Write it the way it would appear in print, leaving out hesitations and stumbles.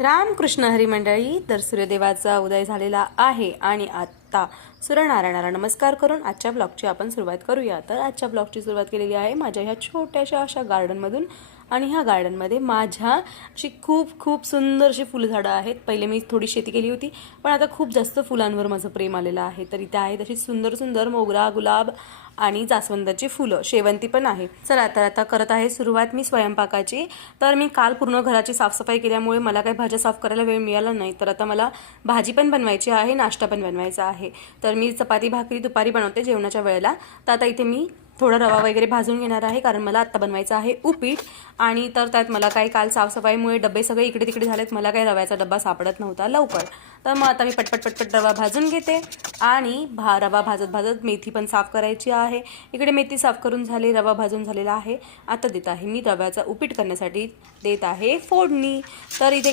रामकृष्ण हरी मंडळी, तर सूर्यदेवाचा उदय झालेला आहे आणि आता सूर्यनारायणाला नमस्कार करून आजच्या ब्लॉगची आपण सुरुवात करूया। तर आजच्या ब्लॉगची सुरुवात केलेली आहे माझ्या ह्या छोट्याशा अशा गार्डनमधून आणि ह्या गार्डनमध्ये माझ्या अशी खूप खूप सुंदर अशी फुलझाडं आहेत। पहिले मी थोडी शेती केली होती, पण आता खूप जास्त फुलांवर माझं प्रेम आलेलं आहे। तर इथे आहेत अशी सुंदर सुंदर मोगरा, गुलाब आणि जास्वंदाची फुलं, शेवंती पण आहे। चला तर आता करत आहे सुरुवात मी स्वयंपाकाची। तर मी काल पूर्ण घराची साफसफाई केल्यामुळे मला काही भाज्या साफ करायला वेळ मिळाला नाही, तर आता मला भाजी पण बनवायची आहे, नाश्ता पण बनवायचा आहे। तर मी चपाती भाकरी दुपारी बनवते जेवणाच्या वेळेला। तर आता इथे मी थोडा रवा वगैरे भाजून घेणार आहे, कारण मला आता बनवायचं आहे उपीट। आणि तर त्यात मला काही काल साफसफाईमुळे डबे सगळे इकडे तिकडे झालेत, मला काही रव्याचा डब्बा सापडत नव्हता लवकर। तर मग आता मी पटपट रवा भाजून घेते आणि रवा भाजत भाजत मेथी पण साफ करायची आहे। इकडे मेथी साफ करून झाली, रवा भाजून झालेला आहे। आता देत आहे मी रव्याचा उपीट करण्यासाठी देत आहे फोडणी। तर इथे